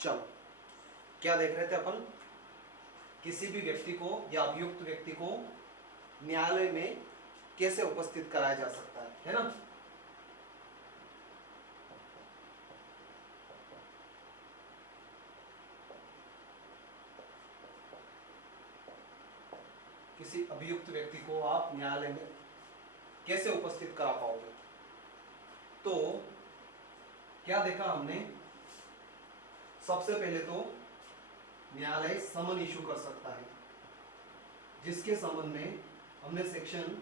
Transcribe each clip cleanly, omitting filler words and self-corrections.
चलो, क्या देख रहे थे अपन? किसी भी व्यक्ति को या अभियुक्त व्यक्ति को न्यायालय में कैसे उपस्थित कराया जा सकता है ना? किसी अभियुक्त व्यक्ति को आप न्यायालय में कैसे उपस्थित करा पाओगे? तो क्या देखा हमने? सबसे पहले तो न्यायालय समन इशू कर सकता है, जिसके संबंध में हमने सेक्शन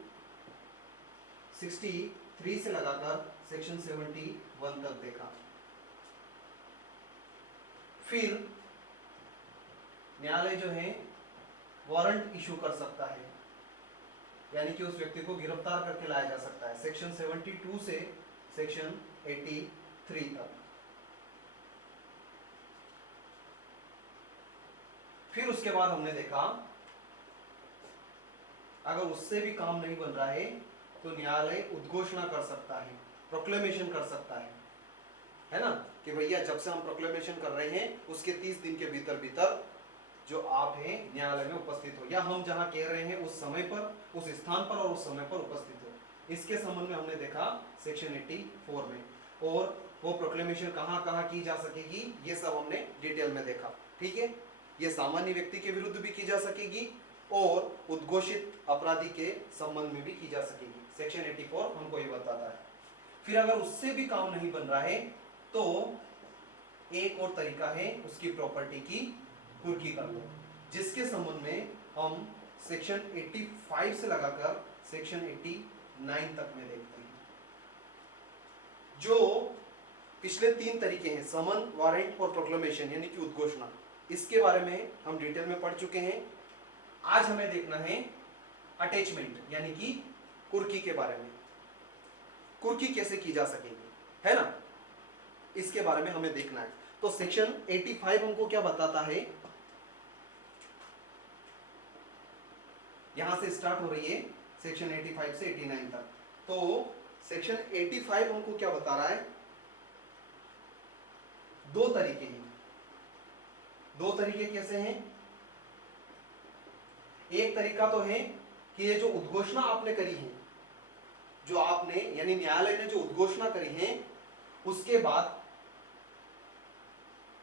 63 से लगाकर सेक्शन 71 तक देखा। फिर न्यायालय जो है वारंट इशू कर सकता है, यानी कि उस व्यक्ति को गिरफ्तार करके लाया जा सकता है, सेक्शन 72 से सेक्शन 83 तक। फिर उसके बाद हमने देखा अगर उससे भी काम नहीं बन रहा है तो न्यायालय उद्घोषणा कर सकता है, प्रोक्लेमेशन कर सकता है ना, कि भैया जब से हम प्रोक्लेमेशन कर रहे हैं उसके 30 दिन के भीतर भीतर जो आप हैं न्यायालय में उपस्थित हो, या हम जहां कह रहे हैं उस समय पर, उस स्थान पर और उस समय पर उपस्थित हो। इसके संबंध में हमने देखा सेक्शन 84 में, और वो प्रोक्लेमेशन कहां कहां की जा सकेगी ये सब हमने डिटेल में देखा। ठीक है, ये सामान्य व्यक्ति के विरुद्ध भी की जा सकेगी और उद्घोषित अपराधी के संबंध में भी की जा सकेगी। सेक्शन 84 हमको ये बताता है। फिर अगर उससे भी काम नहीं बन रहा है तो एक और तरीका है उसकी प्रॉपर्टी की कुर्की कर लो, जिसके संबंध में हम सेक्शन 85 से लगाकर सेक्शन 89 तक में देखते हैं। जो पिछले 3 तरीके हैं, समन, वारंट और प्रोक्लेमेशन यानी कि उद्घोषणा, इसके बारे में हम डिटेल में पढ़ चुके हैं। आज हमें देखना है अटैचमेंट यानी कि कुर्की के बारे में। कुर्की कैसे की जा सकेगी, है ना, इसके बारे में हमें देखना है। तो सेक्शन 85 हमको क्या बताता है? यहां से स्टार्ट हो रही है सेक्शन 85 से 89 तक। तो सेक्शन 85 हमको क्या बता रहा है? 2 तरीके हैं। 2 तरीके कैसे हैं? एक तरीका तो है कि ये जो उद्घोषणा आपने करी है, जो आपने यानी न्यायालय ने जो उद्घोषणा करी है, उसके बाद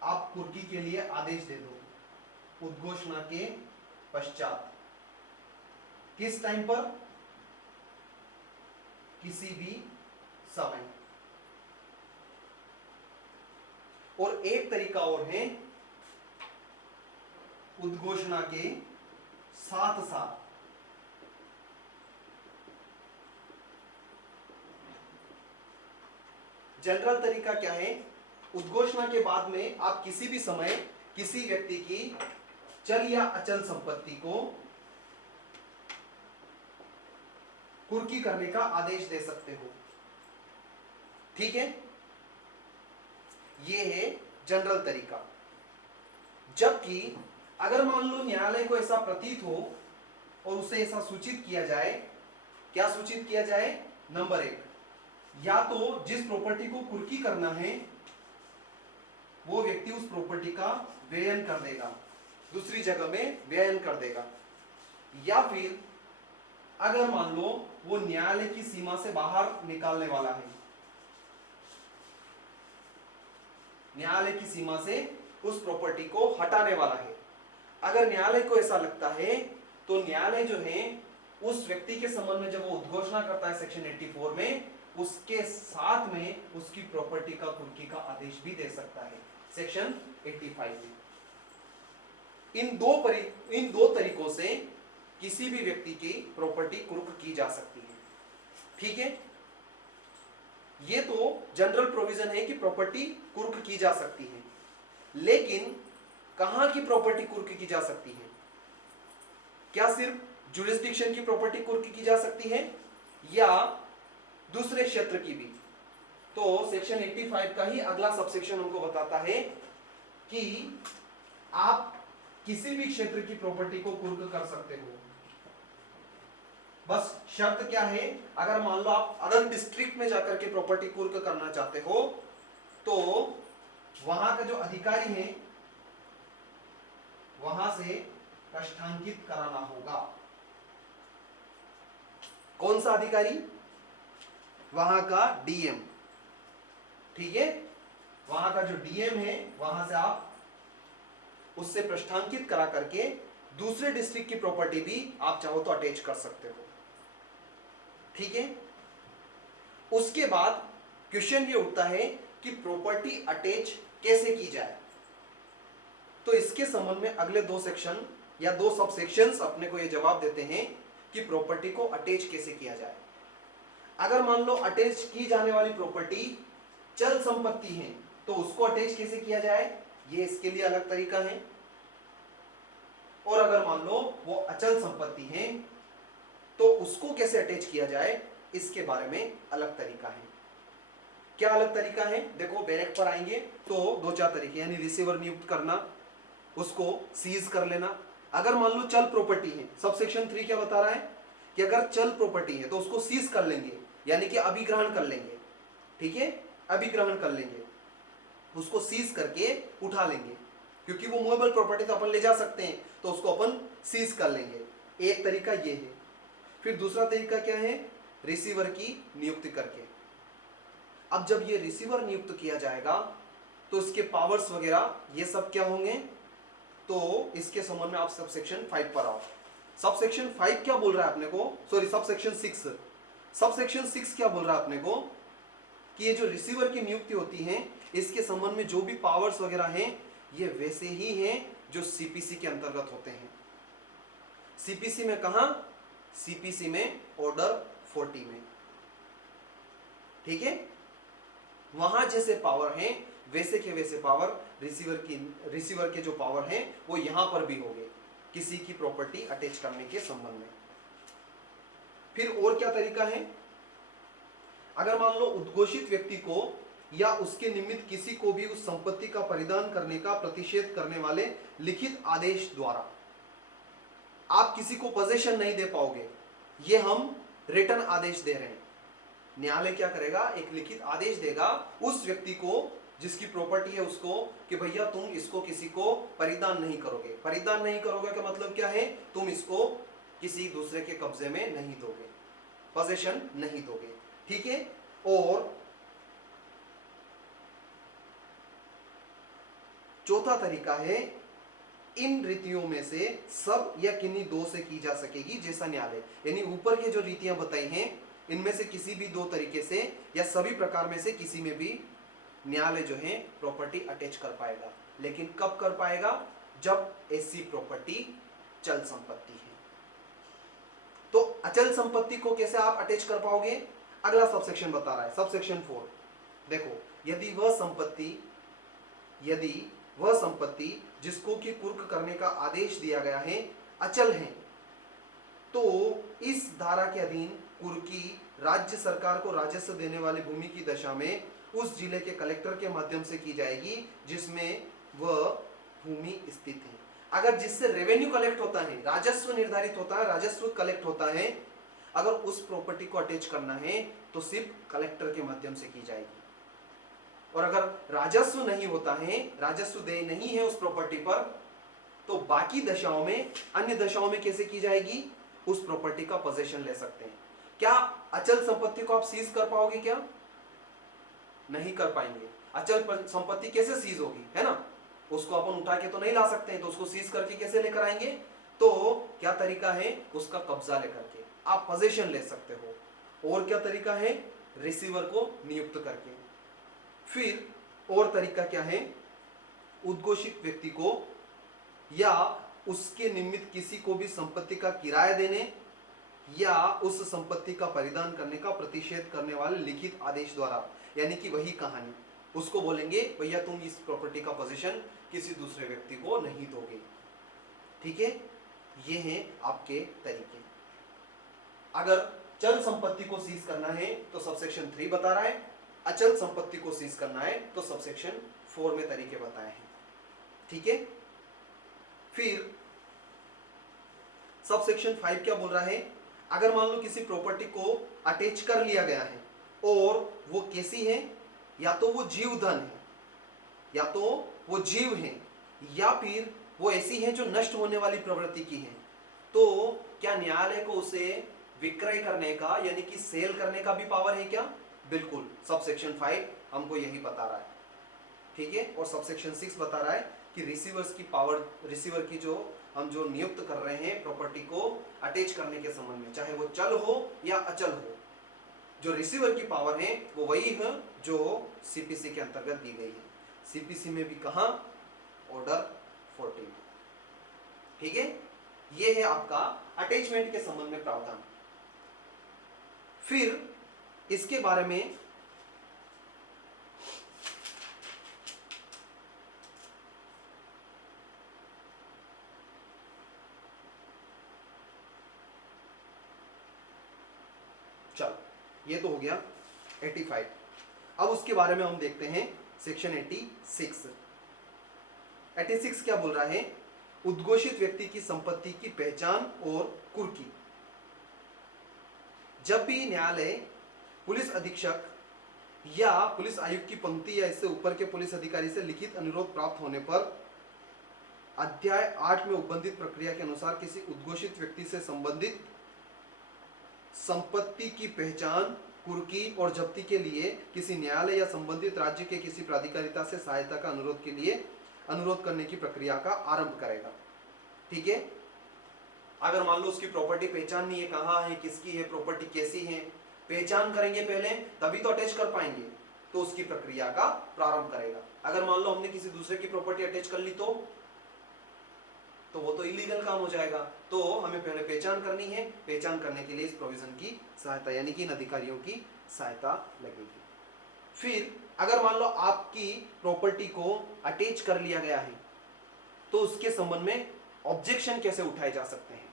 आप कुर्की के लिए आदेश दे दो उद्घोषणा के पश्चात। किस टाइम पर? किसी भी समय। और एक तरीका और है उद्घोषणा के साथ साथ जनरल तरीका क्या है? उद्घोषणा के बाद में आप किसी भी समय किसी व्यक्ति की चल या अचल संपत्ति को कुर्की करने का आदेश दे सकते हो। ठीक है, यह है जनरल तरीका। जबकि अगर मान लो न्यायालय को ऐसा प्रतीत हो और उसे ऐसा सूचित किया जाए, क्या सूचित किया जाए? नंबर 1, या तो जिस प्रॉपर्टी को कुर्की करना है वो व्यक्ति उस प्रॉपर्टी का व्ययन कर देगा, दूसरी जगह में व्ययन कर देगा, या फिर अगर मान लो वो न्यायालय की सीमा से बाहर निकालने वाला है, न्यायालय की सीमा से उस प्रॉपर्टी को हटाने वाला है। अगर न्यायालय को ऐसा लगता है तो न्यायालय जो है उस व्यक्ति के संबंध में जब वो उद्घोषणा करता है सेक्शन 84 में, उसके साथ में उसकी प्रॉपर्टी का कुर्की का आदेश भी दे सकता है सेक्शन 85 में। इन दो तरीकों से किसी भी व्यक्ति की प्रॉपर्टी कुर्क की जा सकती है। ठीक है, ये तो जनरल प्रोविजन है कि प्रॉपर्टी कुर्क की जा सकती है। लेकिन कहां की प्रॉपर्टी कुर्क की जा सकती है? क्या सिर्फ जुरिस्डिक्शन की प्रॉपर्टी कुर्क की जा सकती है या दूसरे क्षेत्र की भी? तो सेक्शन 85 का ही अगला सबसेक्शन हमको बताता है कि आप किसी भी क्षेत्र की प्रॉपर्टी को कुर्क कर सकते हो। बस शर्त क्या है? अगर मान लो आप अदर डिस्ट्रिक्ट में जाकर के प्रॉपर्टी कुर्क करना चाहते हो तो वहां का जो अधिकारी है वहां से प्रस्थांकित कराना होगा। कौन सा अधिकारी? वहां का डीएम। ठीक है, वहां का जो डीएम है वहां से आप उससे प्रस्थांकित करा करके दूसरे डिस्ट्रिक्ट की प्रॉपर्टी भी आप चाहो तो अटैच कर सकते हो। ठीक है, उसके बाद क्वेश्चन ये उठता है कि प्रॉपर्टी अटैच कैसे की जाए। तो इसके संबंध में अगले दो सेक्शन या दो सब सेक्शंस अपने को ये जवाब देते हैं कि प्रॉपर्टी को अटैच कैसे किया जाए। अगर मान लो अटैच की जाने वाली प्रॉपर्टी चल संपत्ति है तो उसको अटैच कैसे किया जाए, ये इसके लिए अलग तरीका है। और अगर मान लो वो अचल संपत्ति है तो उसको कैसे अटैच किया जाए, इसके बारे में अलग तरीका है। क्या अलग तरीका है? देखो बैरेक पर आएंगे तो दो चार तरीके, यानी रिसीवर नियुक्त करना, उसको सीज कर लेना। अगर मान लो चल प्रॉपर्टी है, सब सेक्शन 3 क्या बता रहा है कि अगर चल प्रॉपर्टी है तो उसको सीज कर लेंगे, यानी कि अभिग्रहण कर लेंगे। ठीक है, अभिग्रहण कर लेंगे, उसको सीज करके उठा लेंगे, क्योंकि वो मूवेबल प्रॉपर्टी तो अपन ले जा सकते हैं, तो उसको अपन सीज कर लेंगे। एक तरीका ये है। फिर दूसरा तरीका क्या है? रिसीवर की नियुक्ति करके। अब जब ये रिसीवर नियुक्त किया जाएगा तो इसके पावर्स वगैरह ये सब क्या होंगे, तो इसके संबंध में आप सब सेक्शन 5 पर आओ। सब सेक्शन 5 क्या बोल रहा है अपने को, sorry sub section 6, sub section 6 क्या बोल रहा है अपने को कि ये जो रिसीवर की नियुक्ति होती है इसके संबंध में जो भी पावर्स वगैरह हैं ये वैसे ही हैं जो सीपीसी के अंतर्गत होते हैं। सीपीसी में कहां? सीपीसी में ऑर्डर 40 में। ठीक है, वहां जैसे पावर हैं वैसे के वैसे पावर रिसीवर के जो पावर हैं वो यहां पर भी होंगे किसी की प्रॉपर्टी अटैच करने के संबंध में। फिर और क्या तरीका है? अगर मान लो उद्घोषित व्यक्ति को या उसके निमित्त किसी को भी उस संपत्ति का परिधान करने का प्रतिषेध करने वाले लिखित आदेश द्वारा आप किसी को पोजेशन नहीं दे पाओगे, ये हम रिटर्न आदेश दे रहे हैं। न्यायालय क्या करेगा? एक लिखित आदेश देगा उस व्यक्ति को जिसकी प्रॉपर्टी है उसको कि भैया तुम इसको किसी को परिधान नहीं करोगे। परिधान नहीं करोगे का मतलब क्या है? तुम इसको किसी दूसरे के कब्जे में नहीं दोगे, पोजेशन नहीं दोगे। ठीक है, और चौथा तरीका है इन रीतियों में से सब या किन्हीं दो से की जा सकेगी जैसा न्यायालय, यानी ऊपर के जो रीतियां बताई हैं इनमें से किसी भी दो तरीके से या सभी प्रकार में से किसी में भी न्यायालय जो है प्रॉपर्टी अटैच कर पाएगा। लेकिन कब कर पाएगा? जब ऐसी प्रॉपर्टी चल संपत्ति है। तो अचल संपत्ति को कैसे आप अटैच कर पाओगे? अगला सबसेक्शन बता रहा है, सबसेक्शन 4। देखो, यदि वह संपत्ति जिसको कि कुर्क करने का आदेश दिया गया है अचल है तो इस धारा के अधीन कुर्की राज्य सरकार को राजस्व देने वाली भूमि की दशा में उस जिले के कलेक्टर के माध्यम से की जाएगी जिसमें वह भूमि स्थित है। अगर जिससे रेवेन्यू कलेक्ट होता है, राजस्व निर्धारित होता है, राजस्व कलेक्ट होता है, अगर उस प्रॉपर्टी को अटैच करना है तो सिर्फ कलेक्टर के माध्यम से की जाएगी। और अगर राजस्व नहीं होता है, राजस्व देय नहीं है उस प्रॉपर्टी पर, तो बाकी दशाओं में, अन्य दशाओं में कैसे की जाएगी? उस प्रॉपर्टी का पोजेशन ले सकते हैं। क्या अचल संपत्ति को आप सीज कर पाओगे? क्या नहीं कर पाएंगे। अचल संपत्ति कैसे सीज होगी, है ना? उसको अपन उठा के तो नहीं ला सकते हैं, तो उसको सीज करके कैसे लेकर आएंगे? तो क्या तरीका है? उसका कब्जा लेकर के आप पोजेशन ले सकते हो। और क्या तरीका है? रिसीवर को नियुक्त करके। फिर और तरीका क्या है? उद्घोषित व्यक्ति को या उसके निमित्त किसी को भी संपत्ति का किराया देने या उस संपत्ति का परिधान करने का प्रतिषेध करने वाले लिखित आदेश द्वारा, यानी कि वही कहानी, उसको बोलेंगे भैया तुम इस प्रॉपर्टी का पोजीशन किसी दूसरे व्यक्ति को नहीं दोगे। ठीक है, ये हैं आपके तरीके। अगर चल संपत्ति को सीज करना है तो सबसेक्शन 3 बता रहा है, अचल संपत्ति को सीज करना है तो सबसेक्शन 4 में तरीके बताए हैं। ठीक है, फिर सबसेक्शन 5 क्या बोल रहा है? अगर मान लो किसी प्रॉपर्टी को अटैच कर लिया गया है और वो कैसी है? या तो वो जीव धन है, या तो वो जीव है, या फिर वो ऐसी हैं जो नष्ट होने वाली प्रवृत्ति की हैं, तो क्या न्यायालय को उसे विक्रय करने का यानी कि सेल करने का भी पावर है क्या? बिल्कुल, सबसेक्शन 5 हमको यही बता रहा है, ठीक है। और सबसेक्शन 6 बता रहा है कि रिसीवर्स की पावर, रिसीवर की जो हम जो नियुक्त कर रहे हैं प्रॉपर्टी को अटैच करने के संबंध में, चाहे वो चल हो या अचल हो, जो रिसीवर की पावर है वो वही है जो सीपीसी के अंतर्गत दी गई है। सीपीसी में भी कहा? ऑर्डर 14, ठीक है। ये है आपका अटैचमेंट के संबंध में प्रावधान। फिर इसके बारे में चलो, ये तो हो गया 85। अब उसके बारे में हम देखते हैं सेक्शन 86। 86 क्या बोल रहा है? उद्घोषित व्यक्ति की संपत्ति की पहचान और कुर्की। जब भी न्यायालय पुलिस अधीक्षक या पुलिस आयुक्त की पंक्ति या इससे ऊपर के पुलिस अधिकारी से लिखित अनुरोध प्राप्त होने पर अध्याय 8 में उपबंधित प्रक्रिया के अनुसार किसी उद्घोषित व्यक्ति से संबंधित संपत्ति की पहचान, कुर्की और जब्ती के लिए किसी न्यायालय या संबंधित राज्य के किसी प्राधिकारिता से सहायता का अनुरोध के लिए अनुरोध करने की प्रक्रिया का आरंभ करेगा, ठीक है। अगर मान लो उसकी प्रॉपर्टी पहचान नहीं है, कहाँ है, किसकी है, प्रॉपर्टी कैसी है, पहचान करेंगे पहले, तभी तो अटैच कर पाएंगे, तो उसकी प्रक्रिया का प्रारंभ करेगा। अगर मान लो हमने किसी दूसरे की प्रॉपर्टी अटैच कर ली तो वो तो इलीगल काम हो जाएगा। तो हमें पहले पहचान करनी है, पहचान करने के लिए इस प्रोविजन की सहायता यानी कि इन अधिकारियों की सहायता लगेगी। फिर अगर मान लो आपकी प्रॉपर्टी को अटैच कर लिया गया है तो उसके संबंध में ऑब्जेक्शन कैसे उठाए जा सकते हैं?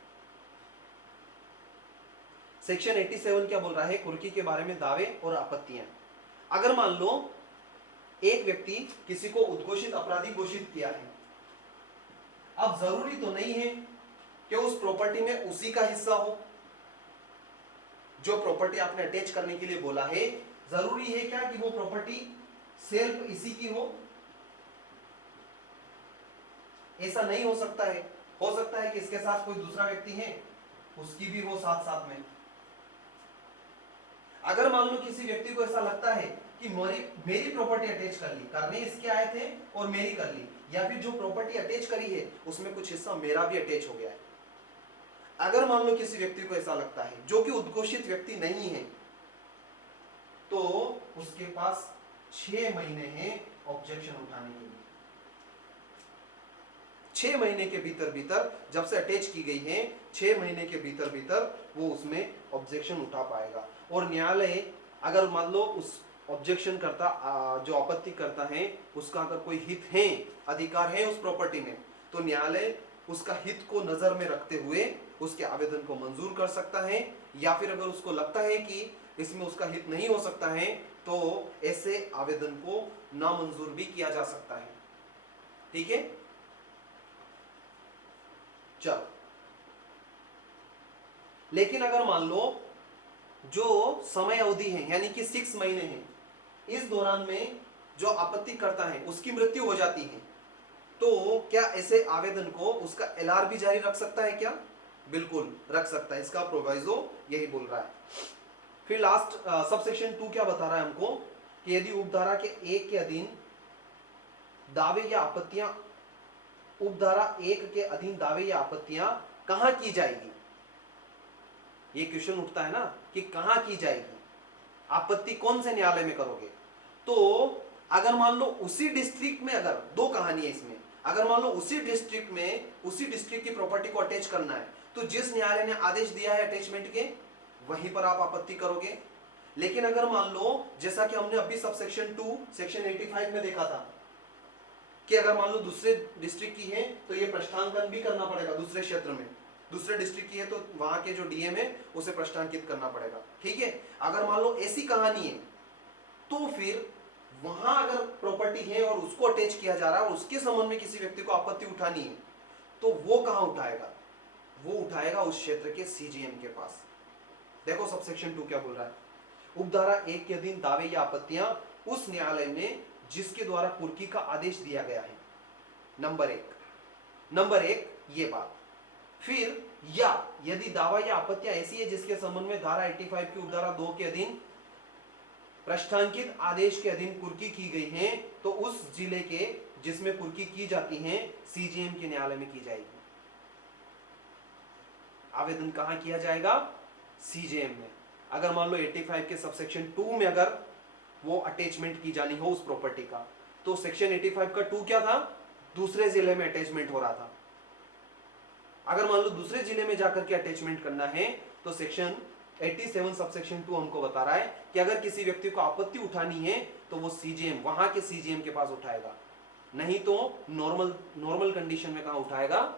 सेक्शन 87 क्या बोल रहा है? कुर्की के बारे में दावे और आपत्तियां। अगर मान लो एक व्यक्ति किसी को उद्घोषित अपराधी घोषित किया है, अब जरूरी तो नहीं है कि उस प्रॉपर्टी में उसी का हिस्सा हो। जो प्रॉपर्टी आपने अटैच करने के लिए बोला है, जरूरी है क्या कि वो प्रॉपर्टी सेल्फ इसी की हो? ऐसा नहीं हो सकता है। हो सकता है कि इसके साथ कोई दूसरा व्यक्ति है, उसकी भी हो साथ साथ में। अगर मान लो किसी व्यक्ति को ऐसा लगता है कि मेरी प्रॉपर्टी अटैच कर ली, करने इसके आए थे और मेरी कर ली, या फिर जो प्रॉपर्टी अटैच करी है उसमें कुछ हिस्सा मेरा भी अटैच हो गया है। अगर मान लो किसी व्यक्ति को ऐसा लगता है जो कि उद्घोषित व्यक्ति नहीं है, तो उसके पास 6 महीने हैं ऑब्जेक्शन उठाने के लिए। 6 महीने के भीतर भीतर, जब से अटैच की गई है, 6 महीने के भीतर भीतर वो उसमें ऑब्जेक्शन उठा पाएगा। और न्यायालय अगर मान लो उस ऑब्जेक्शन करता, जो आपत्ति करता है, उसका अगर कोई हित है, अधिकार है उस प्रॉपर्टी में, तो न्यायालय उसका हित को नजर में रखते हुए उसके आवेदन को मंजूर कर सकता है, या फिर अगर उसको लगता है कि इसमें उसका हित नहीं हो सकता है तो ऐसे आवेदन को नामंजूर भी किया जा सकता है, ठीक है। चलो, लेकिन अगर मान लो जो समय अवधि है यानी कि 6 महीने हैं, इस दौरान में जो आपत्ति करता है उसकी मृत्यु हो जाती है, तो क्या ऐसे आवेदन को उसका एलआर भी जारी रख सकता है क्या? बिल्कुल रख सकता है, इसका प्रोवाइजो यही बोल रहा है। फिर लास्ट सबसेक्शन 2 क्या बता रहा है हमको कि यदि उपधारा के 1 के अधीन दावे या आपत्तियां, उपधारा 1 के अधीन दावे या आपत्तियां कहां की जाएगी? ये क्वेश्चन उठता है ना कि कहां की जाएगी, आपत्ति कौन से न्यायालय में करोगे? तो अगर मान लो उसी डिस्ट्रिक्ट में, अगर दो कहानी है इसमें, अगर मान लो उसी डिस्ट्रिक्ट में उसी डिस्ट्रिक्ट की प्रॉपर्टी को अटैच करना है, तो जिस न्यायालय ने आदेश दिया है अटैचमेंट के, वहीं पर आप आपत्ति करोगे। लेकिन अगर मान लो, जैसा कि हमने अभी सबसेक्शन 2 सेक्शन 85 में देखा था कि अगर मान लो दूसरे डिस्ट्रिक्ट की है तो ये प्रश्नांकन भी करना पड़ेगा, दूसरे क्षेत्र में दूसरे डिस्ट्रिक्ट की है तो वहां के जो डीएम है उसे प्रश्नांकित करना पड़ेगा, ठीक है। अगर मान लो ऐसी कहानी है तो फिर वहां अगर प्रॉपर्टी है और उसको अटैच किया जा रहा है और उसके संबंध में किसी व्यक्ति को आपत्ति उठानी है, तो वो कहां उठाएगा? वो उठाएगा उस क्षेत्र के सीजीएम के पास। देखो सबसेक्शन 2 क्या बोल रहा है, उपधारा 1 के अधीन दावे या आपत्तियां उस न्यायालय में जिसके द्वारा कुर्की का आदेश दिया गया है। नंबर 1, नंबर एक ये बात। फिर या यदि दावा या आपत्तियां ऐसी है जिसके संबंध में धारा 85 की उपधारा 2 के अधीन प्रश्नांकित आदेश के अधीन कुर्की की गई है, तो उस जिले के जिसमें कुर्की की जाती है सीजेएम के न्यायालय में की जाएगी। आवेदन कहां किया जाएगा? सीजेएम में। अगर मान लो 85 के सबसेक्शन 2 में अगर वो अटैचमेंट की जानी हो उस प्रॉपर्टी का, तो सेक्शन 85 का 2 क्या था? दूसरे जिले में अटैचमेंट हो रहा था। अगर मान लो दूसरे जिले में जाकर के अटैचमेंट करना है, तो सेक्शन 87 सबसेक्शन 2 हमको बता रहा है कि अगर किसी व्यक्ति को आपत्ति उठानी है तो वो सीजेएम, वहां के सीजेएम के पास उठाएगा, नहीं तो नॉर्मल कंडीशन में कहां उठाएगा?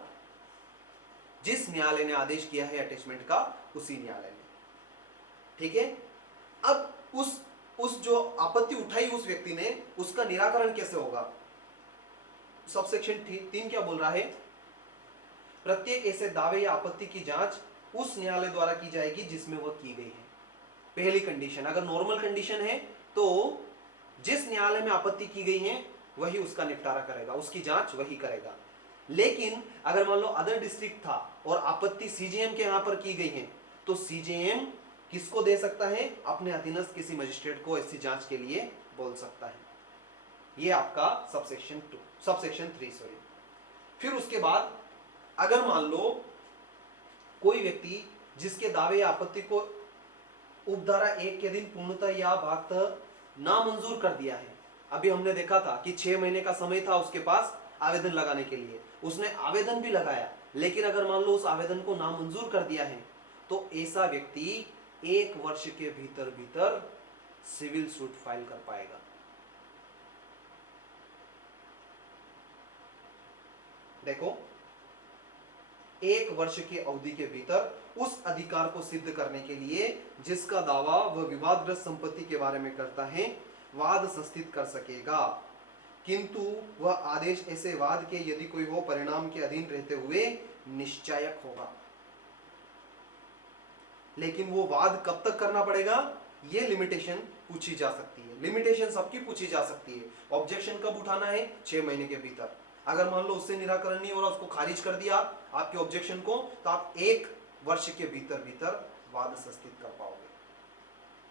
जिस न्यायालय ने आदेश किया है अटैचमेंट का, उसी न्यायालय में। ठीक है। अब उस जो आपत्ति उठाई उस व्यक्ति ने, उसका निराकरण कैसे होगा? सबसेक्शन 3 क्या बोल रहा है? प्रत्येक ऐसे दावे या आपत्ति की जांच उस न्यायालय द्वारा की जाएगी जिसमें वह की गई है। पहली कंडीशन, अगर नॉर्मल कंडीशन है तो जिस न्यायालय में आपत्ति की गई है वही उसका निपटारा करेगा, उसकी जांच वही करेगा। लेकिन अगर मान लो अदर डिस्ट्रिक्ट था और आपत्ति सीजेएम के यहां पर की गई है, तो सीजेएम किसको दे सकता है? अपने अधीनस्थ किसी मजिस्ट्रेट को ऐसी जांच के लिए बोल सकता है। ये आपका सबसेक्शन 3 सॉरी। फिर उसके बाद अगर मान लो कोई व्यक्ति जिसके दावे या आपत्ति को उपधारा 1 के दिन पूर्णतः या भागतः नामंजूर कर दिया है। अभी हमने देखा था कि 6 महीने का समय था उसके पास आवेदन लगाने के लिए, उसने आवेदन भी लगाया, लेकिन अगर मान लो उस आवेदन को नामंजूर कर दिया है, तो ऐसा व्यक्ति 1 वर्ष के भीतर सिविल सूट फाइल कर पाएगा। देखो, 1 वर्ष की अवधि के भीतर उस अधिकार को सिद्ध करने के लिए जिसका दावा वह विवादग्रस्त संपत्ति के बारे में करता है, वाद संस्थित कर सकेगा, किंतु वह आदेश ऐसे वाद के यदि कोई हो परिणाम के अधीन रहते हुए निश्चायक होगा। लेकिन वो वाद कब तक करना पड़ेगा? ये लिमिटेशन पूछी जा सकती है। लिमिटेशन सबकी पूछी जा सकती है। ऑब्जेक्शन कब उठाना है? 6 महीने के भीतर। अगर मान लो उससे निराकरण नहीं हो रहा, उसको खारिज कर दिया आपके ऑब्जेक्शन को, तो आप 1 वर्ष के भीतर वाद संस्थित कर पाओगे।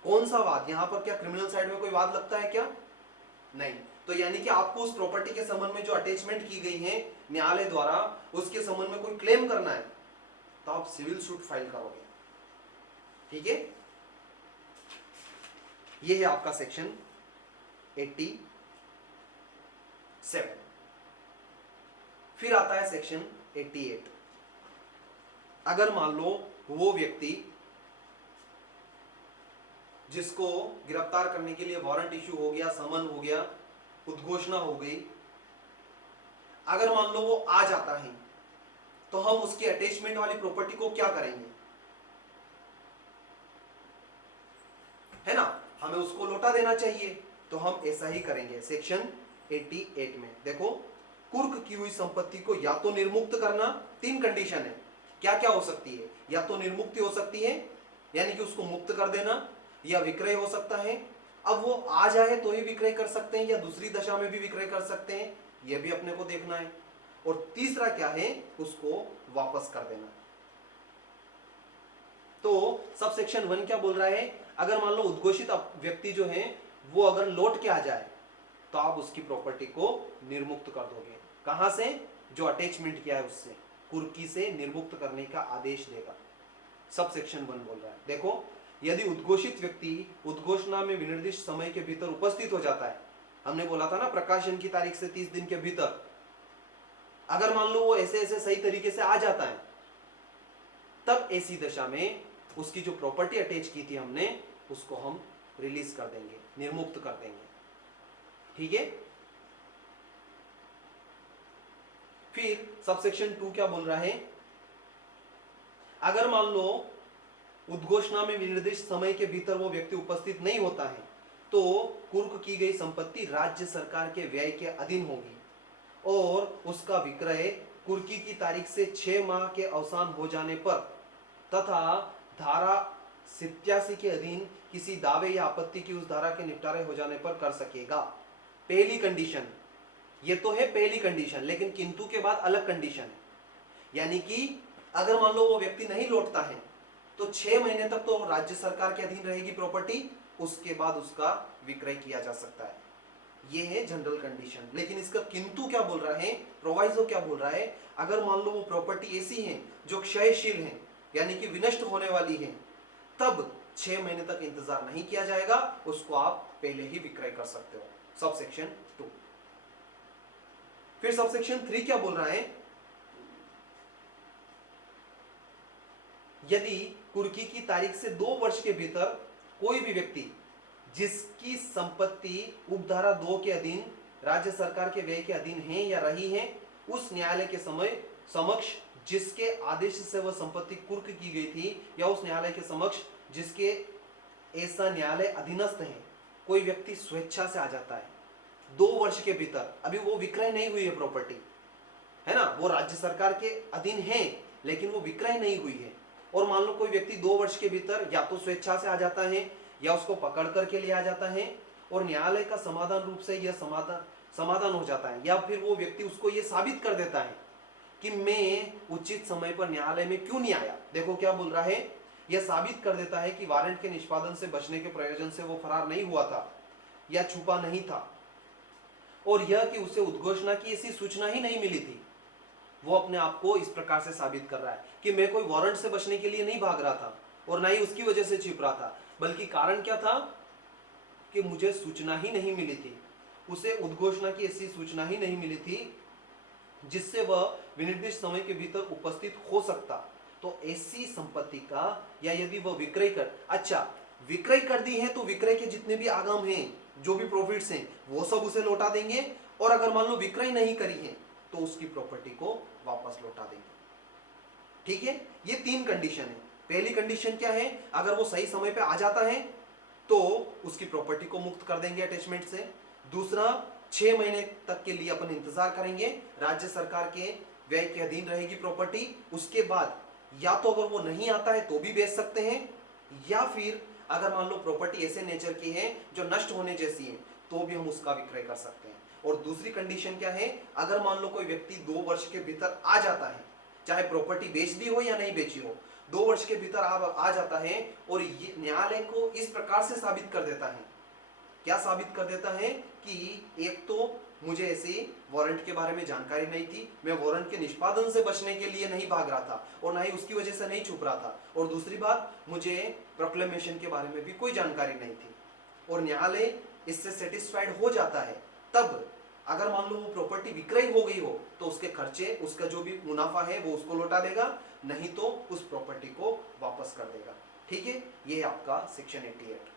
कौन सा वाद? यहां पर क्या क्रिमिनल साइड में कोई वाद लगता है क्या? नहीं। तो यानी कि आपको उस प्रॉपर्टी के संबंध में जो अटैचमेंट की गई है न्यायालय द्वारा, उसके संबंध में कोई क्लेम करना है तो आप सिविल सूट फाइल करोगे। ठीक है। यह है आपका सेक्शन 87। फिर आता है सेक्शन 88। अगर मान लो वो व्यक्ति जिसको गिरफ्तार करने के लिए वारंट इशू हो गया, समन हो गया, उद्घोषणा हो गई, अगर मान लो वो आ जाता है, तो हम उसकी अटैचमेंट वाली प्रॉपर्टी को क्या करेंगे? है ना, हमें उसको लौटा देना चाहिए। तो हम ऐसा ही करेंगे सेक्शन 88 में। देखो, कुर्क की हुई संपत्ति को या तो निर्मुक्त करना, 3 कंडीशन है। क्या क्या हो सकती है? या तो निर्मुक्ति हो सकती है, यानी कि उसको मुक्त कर देना, या विक्रय हो सकता है। अब वो आ जाए तो ही विक्रय कर सकते हैं या दूसरी दशा में भी विक्रय कर सकते हैं, यह भी अपने को देखना है। और तीसरा क्या है? उसको वापस कर देना। तो सबसेक्शन 1 क्या बोल रहा है? अगर मान लो उद्घोषित व्यक्ति जो है वो अगर लौट के आ जाए तो आप उसकी प्रॉपर्टी को निर्मुक्त कर दोगे। कहां से? जो अटैचमेंट किया है उससे, कुर्की से निर्मुक्त करने का आदेश देगा। सबसेक्शन 1 बोल रहा है। देखो, यदि उद्घोषित व्यक्ति उद्घोषणा में विनिर्दिष्ट समय के भीतर उपस्थित हो जाता है, हमने बोला था ना प्रकाशन की तारीख से 30 दिन के भीतर, अगर मान लो वो ऐसे सही तरीके से आ जाता है, तब ऐसी दशा में उसकी जो प्रॉपर्टी अटैच की थी हमने, उसको हम रिलीज कर देंगे, निर्मुक्त कर देंगे। ठीक है। फिर सबसेक्शन 2 क्या बोल रहा है? अगर मान लो उद्घोषणा में निर्दिष्ट समय के भीतर वो व्यक्ति उपस्थित नहीं होता है, तो कुर्क की गई संपत्ति राज्य सरकार के व्यय के अधीन होगी और उसका विक्रय कुर्की की तारीख से 6 माह के अवसान हो जाने पर तथा धारा 87 के अधीन किसी दावे या आपत्ति की उस धारा के निपटारे हो जाने पर कर सकेगा। पहली कंडीशन, ये तो है पहली कंडीशन, लेकिन किंतु के बाद अलग कंडीशन है। यानी कि अगर मान लो वो व्यक्ति नहीं लौटता है तो 6 महीने तक तो राज्य सरकार के अधीन रहेगी प्रॉपर्टी, उसके बाद उसका विक्रय किया जा सकता है। ये है जनरल कंडीशन। लेकिन इसका किंतु क्या बोल रहा है, प्रोवाइजो क्या बोल रहा है, अगर मान लो वो प्रॉपर्टी ऐसी है जो क्षयशील है यानी कि विनष्ट होने वाली है, तब 6 महीने तक इंतजार नहीं किया जाएगा, उसको आप पहले ही विक्रय कर सकते हो। Sub section 2। फिर सब सेक्शन 3 क्या बोल रहा है, यदि कुर्की की तारीख से 2 वर्ष के भीतर कोई भी व्यक्ति जिसकी संपत्ति उपधारा 2 के अधीन राज्य सरकार के व्यय के अधीन है या रही है, उस न्यायालय के समक्ष जिसके आदेश से वह संपत्ति कुर्क की गई थी, या उस न्यायालय के समक्ष जिसके ऐसा न्यायालय अधीनस्थ है, कोई व्यक्ति स्वेच्छा से आ जाता है 2 वर्ष के भीतर, अभी वो विक्रय नहीं हुई है प्रॉपर्टी, है ना, वो राज्य सरकार के अधीन है लेकिन वो विक्रय नहीं हुई है, और मान लो कोई व्यक्ति 2 वर्ष के भीतर या तो स्वेच्छा से आ जाता है या उसको पकड़ करके ले आ जाता है और न्यायालय का समाधान रूप से यह समाधान हो जाता है, या फिर वो व्यक्ति उसको ये साबित कर देता है कि मैं उचित समय पर न्यायालय में क्यों नहीं आया। देखो क्या बोल रहा है, यह साबित कर देता है कि वारंट के निष्पादन से बचने के प्रयोजन से वो फरार नहीं हुआ था या छुपा नहीं था, और यह कि उसे उद्घोषणा की ऐसी सूचना ही नहीं मिली थी। वो अपने आप को इस प्रकार से साबित कर रहा है कि मैं कोई वारंट से बचने के लिए नहीं भाग रहा था और ना ही उसकी वजह से छिप रहा था, बल्कि कारण क्या था कि मुझे सूचना ही नहीं मिली थी, उसे उद्घोषणा की ऐसी सूचना ही नहीं मिली थी जिससे वह विनिर्दिष्ट समय के भीतर उपस्थित हो सकता। तो ऐसी संपत्ति का, या यदि वह विक्रय कर, अच्छा विक्रय कर दी है तो विक्रय के जितने भी आगम हैं, जो भी प्रॉफिट्स हैं, वो सब उसे लौटा देंगे, और अगर मान लो विक्रय नहीं करी है तो उसकी प्रॉपर्टी को वापस लौटा देंगे। ठीक है, ये 3 कंडीशन है। पहली कंडीशन क्या है, अगर वो सही समय पे आ जाता है तो उसकी प्रॉपर्टी को मुक्त कर देंगे अटैचमेंट से। दूसरा, 6 महीने तक के लिए अपन इंतजार करेंगे, राज्य सरकार के व्यय के अधीन रहेगी प्रॉपर्टी, उसके बाद या तो अगर वो नहीं आता है तो भी बेच सकते हैं, या फिर अगर मान लो प्रॉपर्टी ऐसे नेचर की है जो नष्ट होने जैसी है तो भी हम उसका विक्रय कर सकते हैं। और दूसरी कंडीशन क्या है, अगर मान लो कोई व्यक्ति 2 वर्ष के भीतर आ जाता है, चाहे प्रॉपर्टी बेच दी हो या नहीं बेची हो, 2 वर्ष के भीतर आ जाता है और ये न्यायालय को इस प्रकार से साबित कर देता है, क्या साबित कर देता है कि एक तो मुझे ऐसे वारंट के बारे में जानकारी नहीं थी, मैं वारंट के निष्पादन से बचने के लिए नहीं भाग रहा था और ना ही उसकी वजह से नहीं छुप रहा था, और दूसरी बात मुझे प्रोक्लेमेशन के बारे में भी कोई जानकारी नहीं थी, और न्यायालय इससे सेटिस्फाइड हो जाता है, तब अगर मान लो वो प्रॉपर्टी विक्रय हो गई हो तो उसके खर्चे, उसका जो भी मुनाफा है वो उसको लौटा देगा, नहीं तो उस प्रॉपर्टी को वापस कर देगा। ठीक है, ये आपका सेक्शन 88।